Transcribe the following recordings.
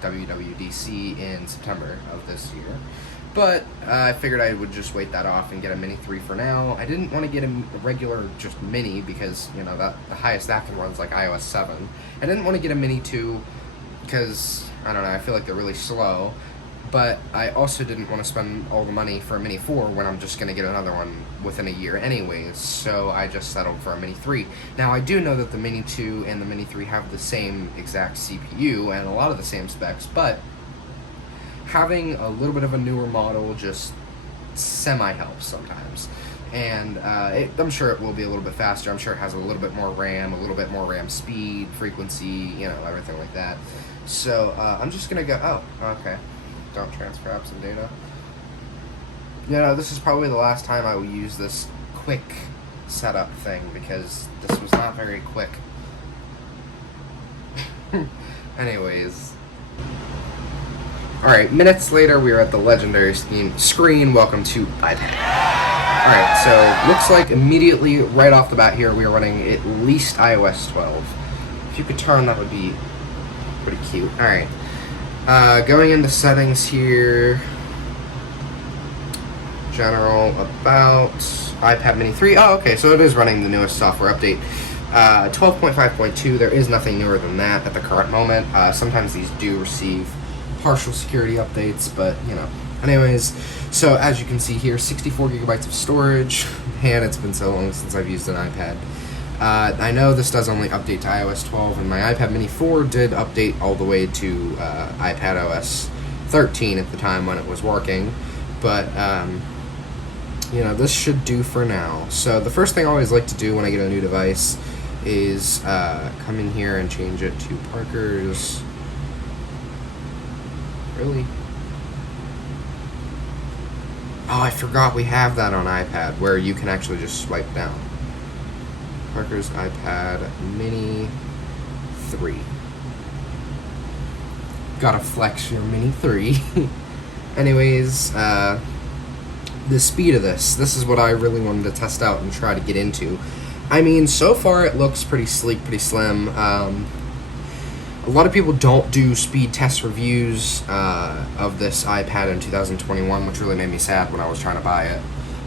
WWDC in September of this year. But I figured I would just wait that off and get a Mini 3 for now. I didn't want to get a regular just Mini because, you know, that the highest that can run is like iOS 7. I didn't want to get a Mini 2 because, I don't know, I feel like they're really slow. But I also didn't want to spend all the money for a Mini 4 when I'm just going to get another one within a year anyways, so I just settled for a Mini 3. Now, I do know that the Mini 2 and the Mini 3 have the same exact CPU and a lot of the same specs, but having a little bit of a newer model just semi-helps sometimes. And I'm sure it will be a little bit faster. I'm sure it has a little bit more RAM speed, frequency, you know, everything like that. So I'm just going to go, oh, okay. Don't transfer apps and data. You know, this is probably the last time I will use this quick setup thing because this was not very quick. Anyways. Alright, minutes later we are at the legendary screen. Welcome to iPad. Alright, so looks like immediately right off the bat here we are running at least iOS 12. If you could turn, that would be pretty cute. Alright. Going into settings here, general, about, iPad Mini 3, oh okay, so it is running the newest software update, 12.5.2, there is nothing newer than that at the current moment. Sometimes these do receive partial security updates, but, you know, anyways, so as you can see here, 64 gigabytes of storage, and it's been so long since I've used an iPad. I know this does only update to iOS 12, and my iPad Mini 4 did update all the way to iPad OS 13 at the time when it was working, but, you know, this should do for now. So the first thing I always like to do when I get a new device is come in here and change it to Parker's. Really? Oh, I forgot we have that on iPad, where you can actually just swipe down. Parker's iPad Mini 3. Gotta flex your Mini 3. Anyways, the speed of this is what I really wanted to test out and try to get into. I mean, so far it looks pretty sleek, pretty slim. A lot of people don't do speed test reviews of this iPad in 2021, which really made me sad when I was trying to buy it.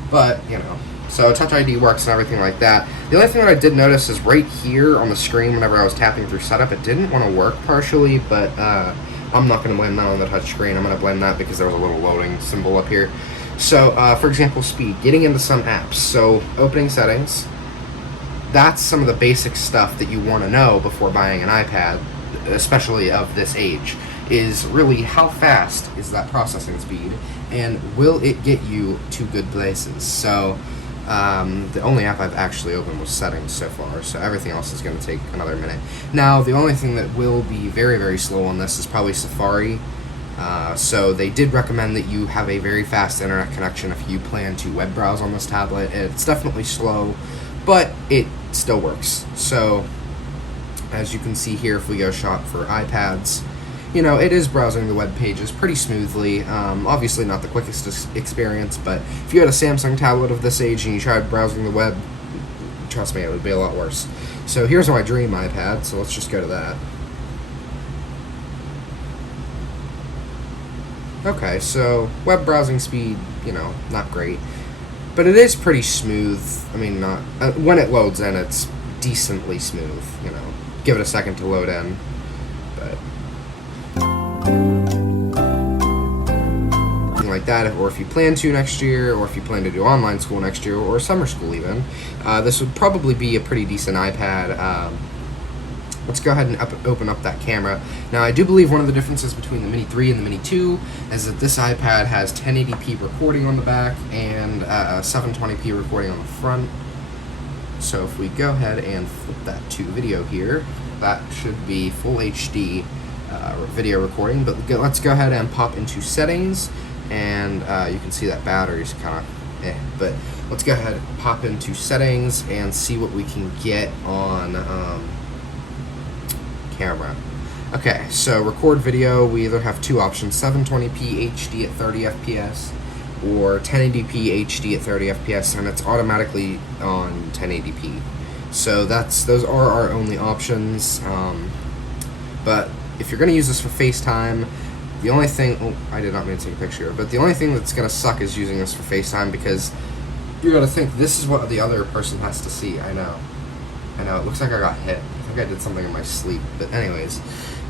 But, you know. So Touch ID works and everything like that. The only thing that I did notice is right here on the screen whenever I was tapping through setup, it didn't want to work partially, but I'm not going to blame that on the touch screen. I'm going to blame that because there was a little loading symbol up here. So, for example, speed, getting into some apps. So, opening settings, that's some of the basic stuff that you want to know before buying an iPad, especially of this age, is really how fast is that processing speed, and will it get you to good places. So, the only app I've actually opened was settings so far, so everything else is going to take another minute. Now, the only thing that will be very, very slow on this is probably Safari. So they did recommend that you have a very fast internet connection if you plan to web browse on this tablet. It's definitely slow, but it still works. So, as you can see here, if we go shop for iPads, you know, it is browsing the web pages pretty smoothly. Obviously not the quickest experience, but if you had a Samsung tablet of this age and you tried browsing the web, trust me, it would be a lot worse. So here's my dream iPad, so let's just go to that. Okay, so web browsing speed, you know, not great, but it is pretty smooth. I mean, not when it loads in, it's decently smooth, you know. Give it a second to load in, but like that, or if you plan to next year, or if you plan to do online school next year, or summer school even, this would probably be a pretty decent iPad. Let's go ahead and open up that camera. Now, I do believe one of the differences between the Mini 3 and the Mini 2 is that this iPad has 1080p recording on the back and 720p recording on the front. So if we go ahead and flip that to video here, that should be full HD video recording. But let's go ahead and pop into settings, and you can see that battery's kind of but let's go ahead and pop into settings and see what we can get on camera. Okay, so record video, we either have two options, 720p HD at 30 FPS or 1080p HD at 30 FPS, and it's automatically on 1080p. So those are our only options, but if you're going to use this for FaceTime, the only thing... Oh, I did not mean to take a picture. But the only thing that's going to suck is using this for FaceTime, because you're going to think this is what the other person has to see. I know. It looks like I got hit. I think I did something in my sleep. But anyways,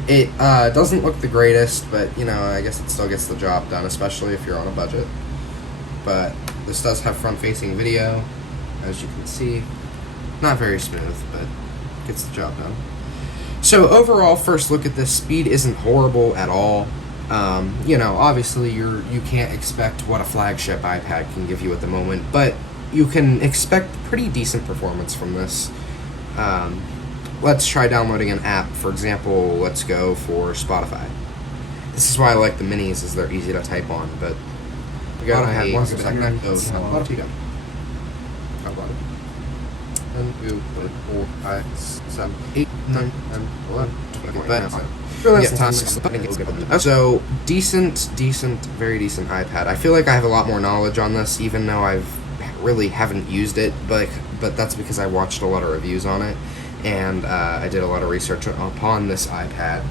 it doesn't look the greatest, but, you know, I guess it still gets the job done, especially if you're on a budget. But this does have front-facing video, as you can see. Not very smooth, but gets the job done. So overall, first look at this. Speed isn't horrible at all. You know, obviously you can't expect what a flagship iPad can give you at the moment, but you can expect pretty decent performance from this. Let's try downloading an app. For example, let's go for Spotify. This is why I like the minis, is they're easy to type on, but we got I had 1 second. How do you go? How about it? 1, 2, 3, 4, 5, 6, 7, 8, 9, 10, 11, 12. So decent, very decent iPad. I feel like I have a lot more knowledge on this, even though I've really haven't used it, but that's because I watched a lot of reviews on it, and I did a lot of research upon this iPad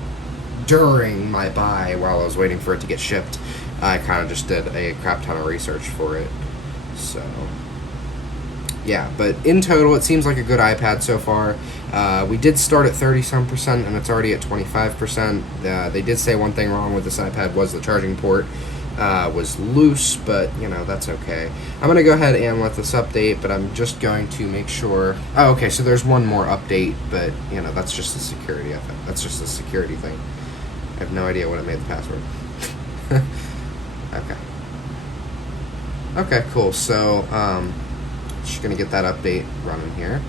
during my buy while I was waiting for it to get shipped. I kind of just did a crap ton of research for it. So yeah, but in total, it seems like a good iPad so far. We did start at 30-some%, and it's already at 25%. They did say one thing wrong with this iPad was the charging port was loose, but, you know, that's okay. I'm going to go ahead and let this update, but I'm just going to make sure... Oh, okay, so there's one more update, but, you know, that's just a security effect. That's just a security thing. I have no idea what it made the password. Okay. Okay, cool. So, just gonna get that update running here.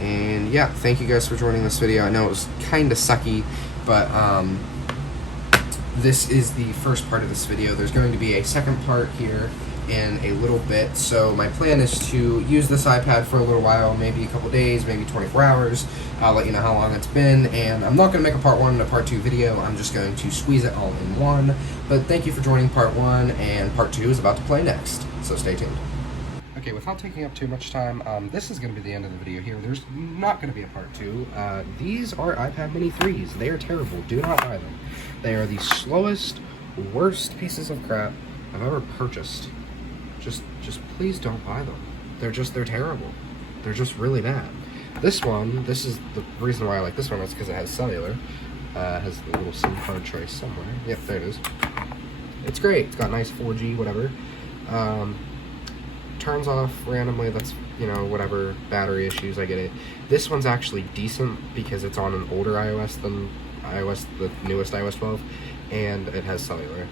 And yeah, thank you guys for joining this video. I know it was kind of sucky, but this is the first part of this video. There's going to be a second part here in a little bit. So my plan is to use this iPad for a little while, maybe a couple days, maybe 24 hours. I'll let you know how long it's been, and I'm not going to make a part 1 and a part 2 video. I'm just going to squeeze it all in one. But thank you for joining part 1, and part 2 is about to play next, so stay tuned. Okay, without taking up too much time, this is going to be the end of the video here. There's not going to be a part 2. These are iPad Mini 3s. They are terrible. Do not buy them. They are the slowest, worst pieces of crap I've ever purchased. Just please don't buy them. They're terrible. They're just really bad. This is the reason why I like this one, is because it has cellular. It has the little SIM card choice somewhere. Yep, there it is. It's great. It's got nice 4G, whatever. Turns off randomly, that's, you know, whatever, battery issues, I get it. This one's actually decent because it's on an older iOS than the newest iOS 12, and it has cellular.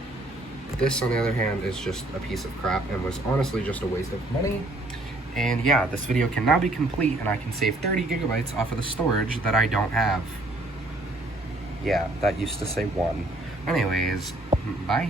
This, on the other hand, is just a piece of crap and was honestly just a waste of money. And yeah, this video can now be complete, and I can save 30 gigabytes off of the storage that I don't have. Yeah, that used to say 1. Anyways, bye.